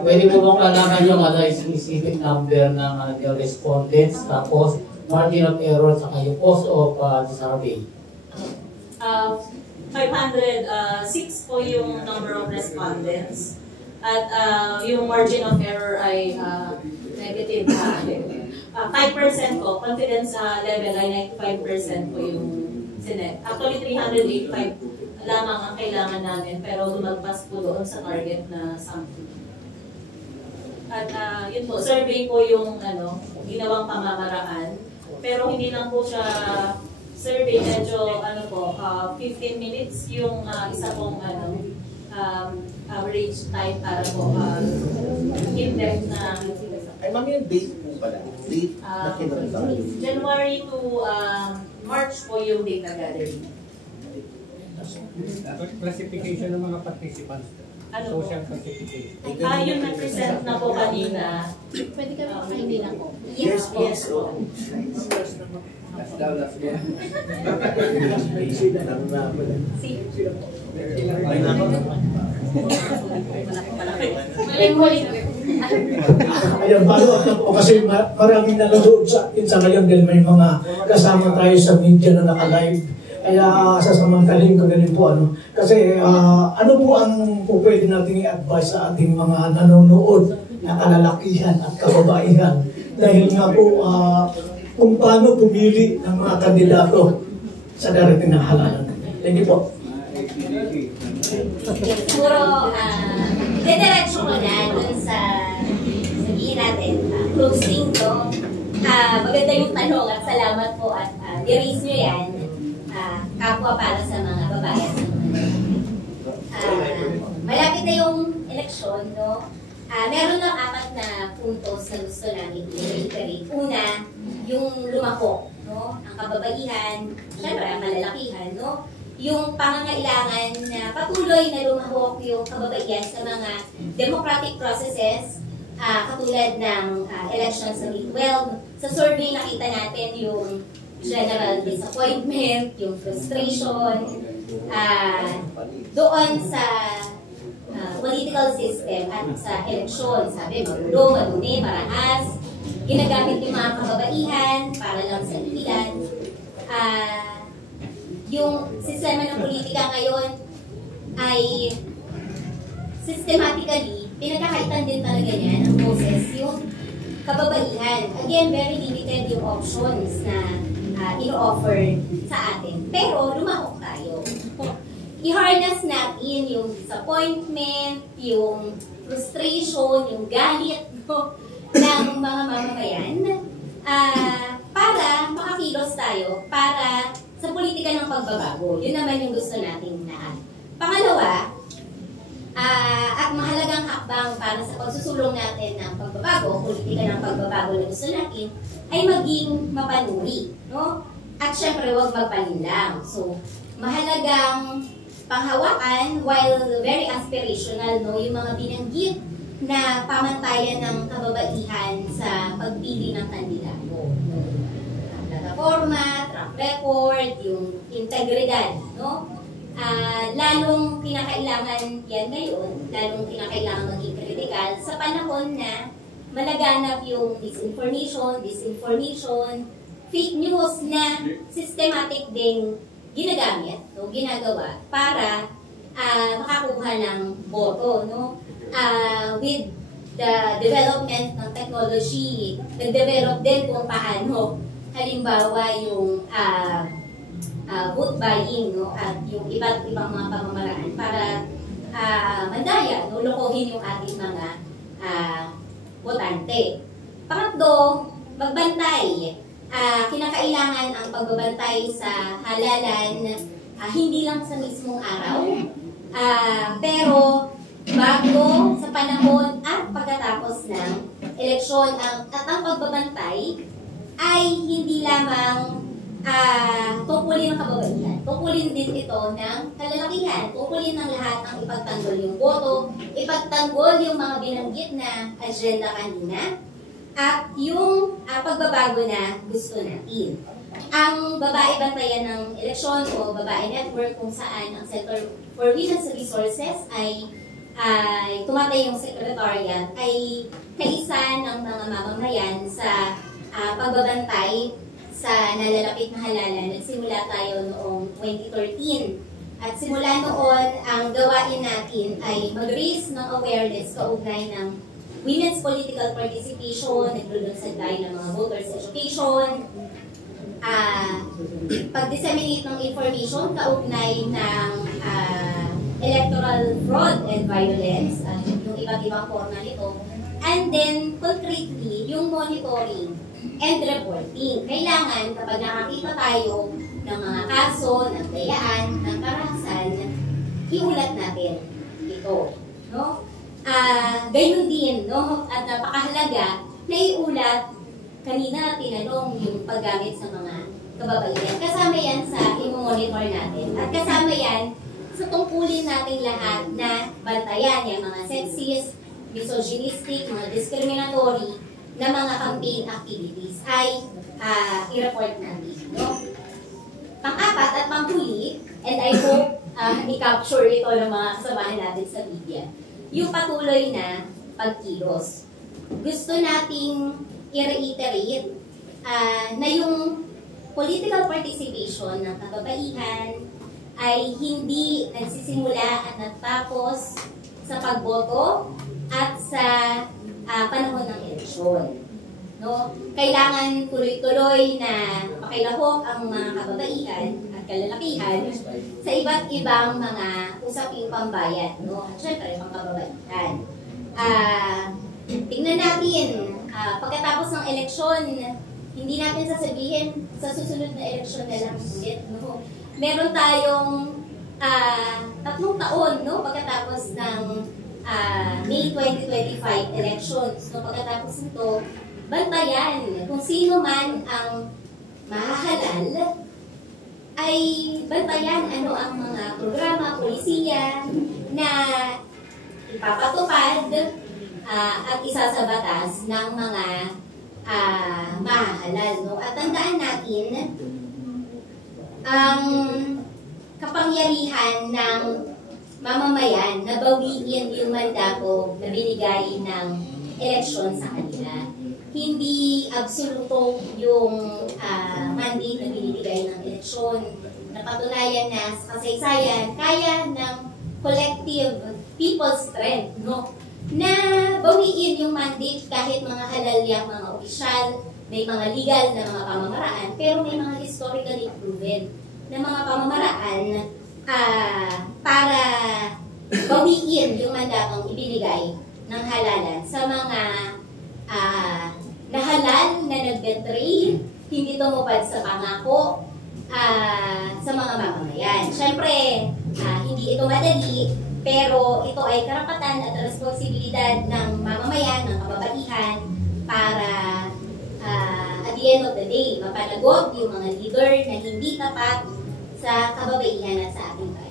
Pwede mo bang kalaman yung specific number ng respondents, tapos margin of error sa yung cost of the survey? 506 po yung number of respondents. At yung margin of error ay negative 5% po. Confidence level ay 95% po yung sinet. Actually, 385 lamang ang kailangan namin, pero lumagpas po doon sa target na something. At yun po, survey po yung ginawang pamamaraan. Pero hindi lang po siya survey, medyo 15 minutes yung isa pong average time para po in-depth na. Ay, ma'am, yung date po pala. Date na kinunta. January to March po yung data gathering. Classification ng mga participants. Social classification. Yung nag-present na po kanina. Pwede kami makahingi lang po. Yes po. Ayan, follow up na po kasi maraming nanonood sa atin sa ngayon dahil may mga kasama tayo sa media na naka-live. Kaya sasamantalin ko na rin po kasi ano po ang pwede natin i-advise sa ating mga nanonood na kalalakihan at kababaihan dahil nga po kung paano pumili ng mga kandidato sa darating na halalan. Thank you po. Siguro, diretso ko na dun sa sabihin natin, closing to. Maganda yung tanong at salamat po at i-raise nyo yan. Kapwa para sa mga babae. Malapit na yung eleksyon, no? Meron lang 4 na puntos na gusto namin i-reiterate. Una, yung lumako, no? Ang kababaihan, syempre ang malalakihan, no? Yung pangangailangan na patuloy na lumahok yung kababaihan sa mga democratic processes, katulad ng elections sa May 12. Sa survey nakita natin yung general disappointment, yung frustration, doon sa political system at sa eleksyon. Sabi, magulo, madumi, marahas, ginagamit yung mga kababaihan para lang sa ilan. Yung sistema ng politika ngayon ay systematically, pinagkakaitan din talaga niya ng boses yung kababaihan. Again, very limited yung options na ino-offer sa atin. Pero lumahok tayo. I-harness natin yung disappointment, yung frustration, yung galit ng mga mamamayan para makakilos tayo para sa politika ng pagbabago. Yun naman yung gusto natin lahat. Pangalawa, at mahalagang hakbang para sa pagsusulong natin ng pagbabago, politika ng pagbabago na gusto natin, ay maging mapanuri, no? At syempre, huwag magpalinlang. So, mahalagang panghawakan, while very aspirational, no? Yung mga binanggit na pamantayan ng kababaihan sa pagpili ng kandidato. Ang plataforma, track record, yung integridad, no? Lalong kinakailangan yan ngayon, lalong kinakailangan maging critical sa panahon na malaganap yung disinformation, fake news na systematic ding ginagamit, no, ginagawa para makakuha ng boto, no? With the development ng technology, nag-develop din kung paano, halimbawa yung vote buying, no, at yung iba't ibang mga pamamaraan para mandaya, no, lokohin yung ating mga botante. Pangatlo, magbantay. Kinakailangan ang pagbabantay sa halalan hindi lang sa mismong araw, pero bago, sa panahon at pagkatapos ng eleksyon. At ang pagbabantay ay hindi lamang tungkulin ng kababaihan. Tungkulin din ito ng kalalakihan. Tungkulin ng lahat ang ipagtanggol yung boto, ipagtanggol yung mga binanggit na agenda kanina, at yung pagbabago na gusto natin. Ang Babae Bantayan ng Eleksyon o Babae Network, kung saan ang Center for Women's Resources ay ay tumatay yung secretariat ay kaisa ng mga mamamayan sa pagbabantay sa nalalapit na halalan. Nagsimula tayo noong 2013. At simula noon, ang gawain natin ay mag-raise ng awareness kaugnay ng women's political participation, naglulunsad tayo ng mga voters education, pag-disseminate ng information kaugnay ng electoral fraud and violence, yung iba't ibang forma nito, and then concretely, yung monitoring and reporting. Kailangan kapag nakakita tayo ng mga kaso, ng dayaan, ng karahasan, iulat natin ito. No? Gayun din, no? At napakahalaga na iulat, kanina tinanong yung paggamit sa mga kababaihan. Kasama yan sa i-monitor natin. At kasama yan sa tungkulin natin lahat na bantayan yung mga sexist, misogynistic, mga discriminatory na mga campaign activities ay i-report natin. No? Pang-apat at pang-huli, and I hope i-capture ito ng mga kasamahan natin sa media, yung patuloy na pagkilos. Gusto nating i-reiterate na yung political participation ng kababaihan ay hindi nagsisimula at nagtapos sa pagboto at sa panahon ng eleksyon. No? Kailangan tuloy-tuloy na pakilahok ang mga kababaihan at kalalakihan sa iba't ibang mga usaping pambayan. No? At syempre, pang kababaihan. Tingnan natin, pagkatapos ng eleksyon, hindi natin sasabihin sa susunod na eleksyon na lang ulit. No? Meron tayong 3 taon, no? Pagkatapos ng May 2025 elections. No? Pagkatapos nito, bantayan kung sino man ang mahahalal, ay bantayan ano ang mga programa, polisiya na ipapatupad at isa sa batas ng mga mahahalal. No? At tandaan natin, ang kapangyarihan ng mamamayan na bawiin yung mandato na binigay ng eleksyon sa kanila. Hindi absoluto yung mandate na binibigay ng eleksyon. Napatunayan na sa kasaysayan, kaya ng collective people's strength, no? Na bawiin yung mandate kahit mga halal yung mga opisyal, may mga legal na mga pamamaraan, pero may mga historically proven na mga pamamaraan para bawiin yung mandatong ibinigay ng halalan sa mga nahalal na nag-betray, hindi tumupad sa pangako sa mga mamamayan. Siyempre, hindi ito madali, pero ito ay karapatan at responsibilidad ng mamamayan, ng kababaihan, para at the end of the day, mapanagot yung mga leader na hindi tapat sa kababaihan at sa ating bayan.